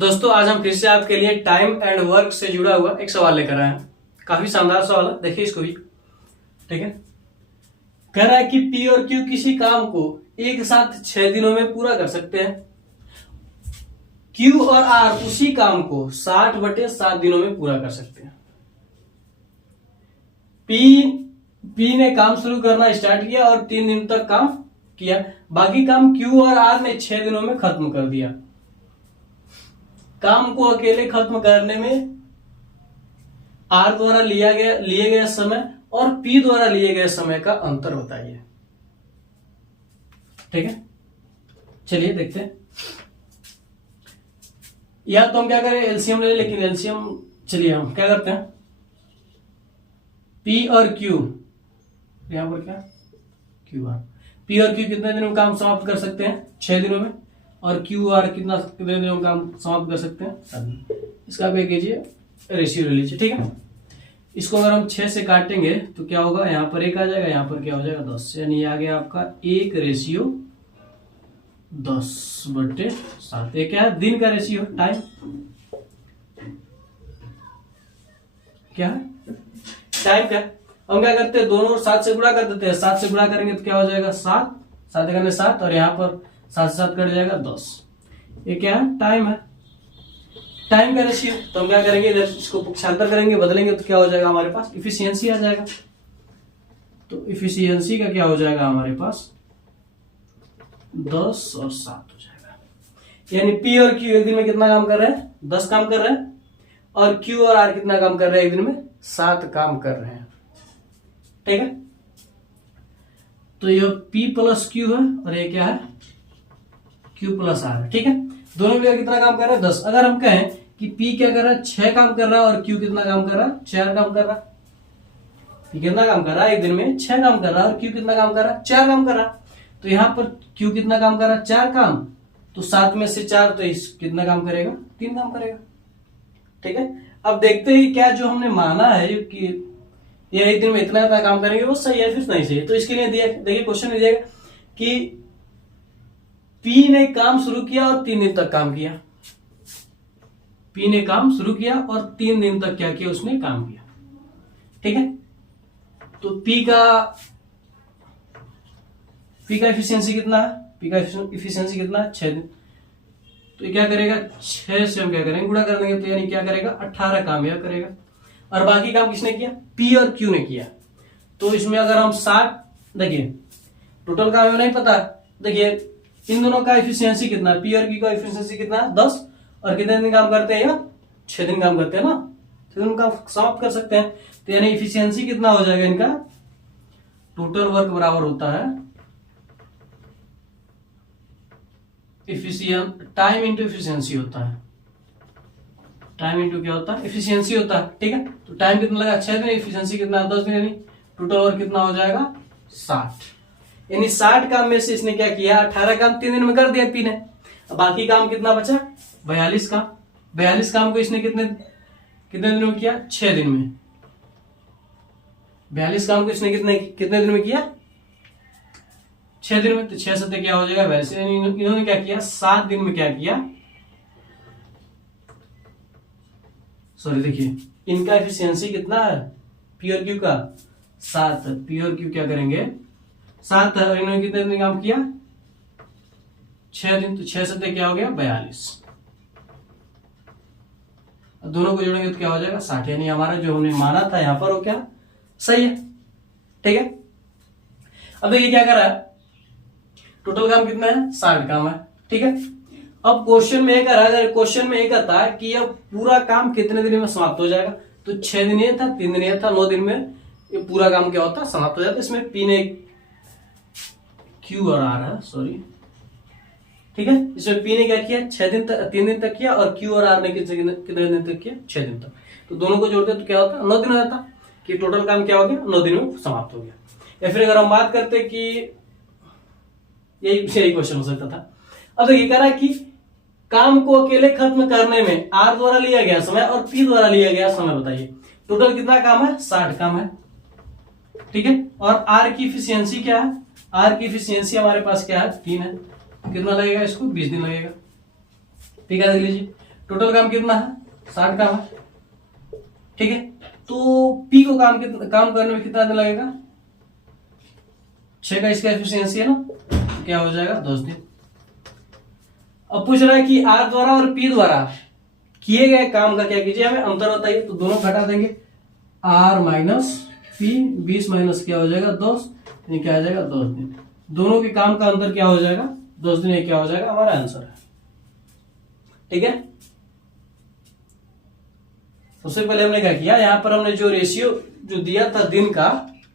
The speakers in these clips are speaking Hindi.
दोस्तों आज हम फिर से आपके लिए टाइम एंड वर्क से जुड़ा हुआ एक सवाल लेकर आए हैं। काफी शानदार सवाल है, देखिए इसको भी। ठीक है, कह रहा है कि पी और क्यू किसी काम को एक साथ 6 दिनों में पूरा कर सकते हैं। क्यू और आर उसी काम को 60/7 दिनों में पूरा कर सकते हैं। पी ने काम शुरू करना स्टार्ट किया और 3 दिन तक काम किया। बाकी काम क्यू और आर ने 6 दिनों में खत्म कर दिया। काम को अकेले खत्म करने में आर द्वारा लिए गए समय और पी द्वारा लिए गए समय का अंतर बताइए। ठीक है, चलिए देखते हैं। या तो हम क्या करें, एलसीएम ले, लेकिन एलसीएम चलिए हम क्या करते हैं, पी और क्यू, यहां पर क्या क्यू आर, पी और क्यू कितने दिनों में काम समाप्त कर सकते हैं? 6 दिनों में। और क्यू आर कितने दिनों में काम समाप्त कर सकते हैं? 7 दिन। इसका आप कीजिए, रेशियो ले लीजिए। ठीक है, इसको अगर हम 6 से काटेंगे तो क्या होगा, यहाँ पर 1 आ जाएगा, यहाँ पर क्या हो जाएगा 10, यानी आ गया आपका 1:10/7। ये क्या है, दिन का रेशियो, टाइम। क्या है, टाइम का। हम क्या करते हैं, दोनों 7 से गुणा कर देते हैं। 7 से गुणा करेंगे तो क्या हो जाएगा 7, 7 और यहाँ पर 7 से 7 कट जाएगा 10। ये क्या है, टाइम है, टाइम का रेशियो। तो हम क्या करेंगे, इधर इसको पक्षांतर करेंगे, बदलेंगे तो क्या हो जाएगा हमारे पास, इफिशियंसी आ जाएगा। तो इफिशियंसी का क्या हो जाएगा हमारे पास, 10 और 7 हो जाएगा। यानी पी और क्यू एक दिन में कितना काम कर रहे हैं, 10 काम कर रहे हैं। और क्यू और आर कितना काम कर रहे हैं एक दिन में, 7 काम कर रहे हैं। ठीक है, तो ये P प्लस Q है और ये क्या है, Q प्लस R है। ठीक है, दोनों मिलकर कितना काम कर रहा है, 10। अगर हम कहें कि P क्या कर रहा है, 6 काम कर रहा है और Q कितना काम कर रहा है, 4 काम कर रहा है। P कितना काम कर रहा है एक दिन में, 6 काम कर रहा है और Q कितना काम कर रहा है, 4 काम कर रहा है। तो यहाँ पर Q कितना काम कर रहा है, 4 काम। तो 7 में से 4 तो इस कितना काम करेगा, 3 काम करेगा। ठीक है, अब देखते हैं क्या जो हमने माना है कि ये एक दिन में इतना काम करेंगे वो सही है फिर नहीं सही है। तो इसके लिए देखिए क्वेश्चन में दिया कि पी ने काम शुरू किया और 3 दिन तक काम किया। पी ने काम शुरू किया और 3 दिन तक क्या किया, उसने काम किया। ठीक है, तो पी का एफिशिएंसी कितना है, पी का एफिशिएंसी कितना है, 6 दिन। तो ये क्या करेगा, 6 से हम क्या करेंगे, गुणा कर देंगे। तो यानी क्या करेगा, 18 काम यह करेगा। और बाकी काम किसने किया, पी और क्यू ने किया। तो इसमें अगर हम 60, देखिए टोटल काम हमें नहीं पता, देखिए इन दोनों का एफिशिएंसी कितना है, पी और क्यू का एफिशिएंसी कितना है, 10। और कितने दिन काम करते हैं, 6 दिन काम करते हैं ना, 6 दिन काम समाप्त कर सकते हैं। तो यानी एफिशिएंसी कितना हो जाएगा इनका, टोटल वर्क बराबर होता है टाइम इंटू एफिशिएंसी होता है। टाइम इंटू क्या होता है, एफिशिएंसी होता है। ठीक है, तो टाइम कितना लगा, 6 दिन, एफिशिएंसी कितना, 10 दिन, यानी टोटल वर्क कितना हो जाएगा, 60। यानी 60 काम में से इसने क्या किया, 18 काम 3 दिन में कर दिया पी ने। बाकी काम कितना बचा, 42 काम। 42 काम को इसने कितने दिन में किया, 6 दिन में। 42 काम को इसने कितने दिन में किया, 6 दिन में। तो 6 से क्या हो जाएगा 42। इन्होंने क्या किया, 7 दिन में क्या किया, सॉरी देखिए इनका एफिशिएंसी कितना है, पी और क्यू का 7 है। पी और क्यू क्या करेंगे, 7 है और इन्होंने कितने दिन काम किया, 6 दिन। तो 6 से क्या हो गया, 42। दोनों को जोड़ेंगे तो क्या हो जाएगा, 60। यानी हमारा जो हमने माना था यहाँ पर वो क्या सही है। ठीक है, अब देखिए क्या कर रहा है, टोटल काम कितना है, 60 काम है। ठीक है, अब क्वेश्चन में क्वेश्चन में एक आता है कि यह पूरा काम कितने दिन में समाप्त हो जाएगा। तो 6 दिन ये था, 3 दिन ये था, 9 दिन में ये पूरा काम क्या होता है, समाप्त हो जाता है। इसमें पी ने क्यू और आर है, सॉरी। ठीक है, इसमें पी ने क्या किया, 3 दिन तक किया और क्यू और आर ने कितने दिन तक किया, 6 दिन तक। तो दोनों को जोड़ते तो क्या होता, 9 दिन हो जाता कि टोटल काम क्या हो गया, 9 दिन में समाप्त हो गया। या फिर अगर हम बात करते कि यही क्वेश्चन हो सकता था। अब देखिए कह रहा है कि काम को अकेले खत्म करने में आर द्वारा लिया गया समय और पी द्वारा लिया गया समय बताइए। टोटल कितना काम है, 60 काम है। ठीक है, और आर की एफिशिएंसी क्या है, आर की एफिशिएंसी हमारे पास क्या है, 3 है। कितना लगेगा इसको, 20 दिन लगेगा। ठीक है, देख लीजिए टोटल काम कितना है 60 काम है, ठीक है। तो पी को काम करने में कितना दिन लगेगा, 6 का इसका एफिशिएंसी है ना, तो क्या हो जाएगा 10 दिन। अब पूछ रहा है कि आर द्वारा और पी द्वारा किए गए काम का क्या कीजिए, हमें अंतर बताइए। तो दोनों घटा देंगे, आर माइनस पी, 20 माइनस क्या हो जाएगा 10, यानी क्या आ जाएगा 10 दिन। दोनों के काम का अंतर क्या हो जाएगा 10 दिन, ये क्या हो जाएगा हमारा आंसर है, ठीक है। सबसे पहले हमने क्या किया, यहाँ पर हमने जो रेशियो जो दिया था दिन का,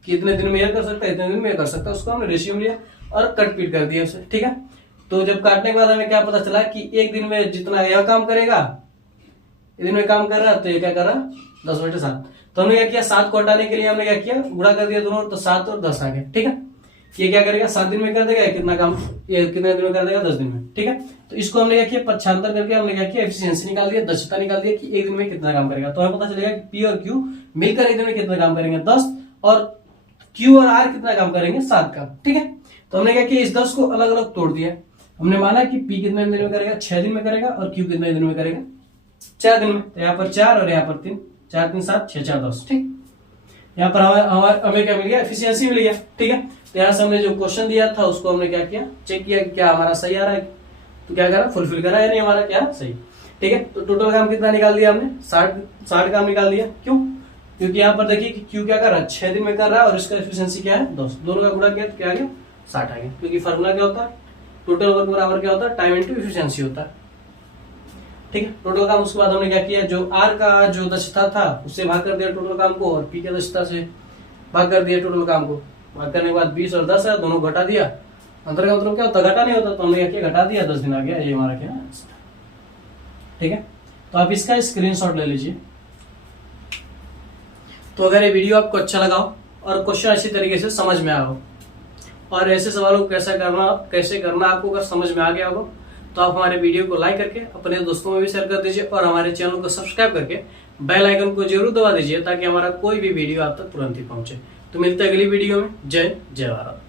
कि इतने दिन में यह कर सकता है इतने दिन में यह कर सकता है, उसको हमने रेशियो लिया और कट पीट कर दिया उसे, ठीक है। तो जब काटने के बाद हमें क्या पता चला कि एक दिन में जितना यह काम करेगा, एक दिन में काम कर रहा है, तो ये क्या कर रहा 10/7। तो हमने क्या किया, 7 को हटाने के लिए हमने क्या किया, गुणा कर दिया दोनों, तो 7 और 10 आ गए, ठीक है। ये क्या करेगा 7 दिन में कर देगा, कितना काम ये कितने दिन में कर देगा 10 दिन में, ठीक है। तो इसको हमने क्या किया, 75 करके हमने क्या किया, एफिशिएंसी निकाल दिया, दक्षता निकाल दिया कि एक दिन में कितना काम करेगा। तो हमें पता चलेगा कि पी और क्यू मिलकर एक दिन में कितना काम करेंगे 10, और क्यू और आर कितना काम करेंगे 7 का, ठीक है। तो हमने क्या किया, इस 10 को अलग अलग तोड़ दिया। हमने माना कि पी कितने दिन में करेगा 6 दिन में करेगा, और क्यू कितने दिन में करेगा 4 दिन में। तो यहाँ पर 4 और यहाँ पर 3, 4 3 7 6 4 10, ठीक। यहाँ पर हमें क्या मिल गया, एफिशिएंसी मिल गया, ठीक है। तो यहाँ से हमने जो क्वेश्चन दिया था उसको हमने क्या किया, चेक किया कि क्या हमारा सही आ रहा है, तो क्या करा, फुलफिल करा है नहीं हमारा क्या सही, ठीक है। तो टोटल काम कितना निकाल दिया हमने, 60 काम निकाल दिया। क्यों, क्योंकि यहाँ पर देखिए कि क्यू क्या कर रहा है 6 दिन में कर रहा है, और इसका एफिशिएंसी क्या है 10, दोनों का गुणा किया तो क्या आ गया 60 आ गया। क्योंकि फॉर्मूला क्या होता है, टोटल वर्क बराबर क्या होता है, टाइम इंटू एफिशिएंसी होता है, ठीक है। टोटल काम उसके बाद हमने क्या किया, जो आर का जो दक्षता था उससे भाग कर दिया टोटल काम को, और पी के दक्षता से भाग कर दिया टोटल काम को। भाग करने के बाद 20 और 10 है, दोनों घटा दिया। अंतर का मतलब क्या होता है, घटा नहीं होता, तो हमने क्या किया, घटा दिया, 10 दिन आ गया, ये हमारा क्या है, ठीक है। तो आप इसका स्क्रीनशॉट ले लीजिए। तो अगर ये वीडियो आपको अच्छा लगा हो और क्वेश्चन अच्छी तरीके से समझ में आया हो, और ऐसे सवालों को कैसे करना आपको अगर समझ में आ गया होगा, तो आप हमारे वीडियो को लाइक करके अपने दोस्तों में भी शेयर कर दीजिए, और हमारे चैनल को सब्सक्राइब करके बेल आइकन को जरूर दबा दीजिए, ताकि हमारा कोई भी वीडियो आप तक तुरंत ही पहुंचे। तो मिलते हैं अगली वीडियो में। जय भारत।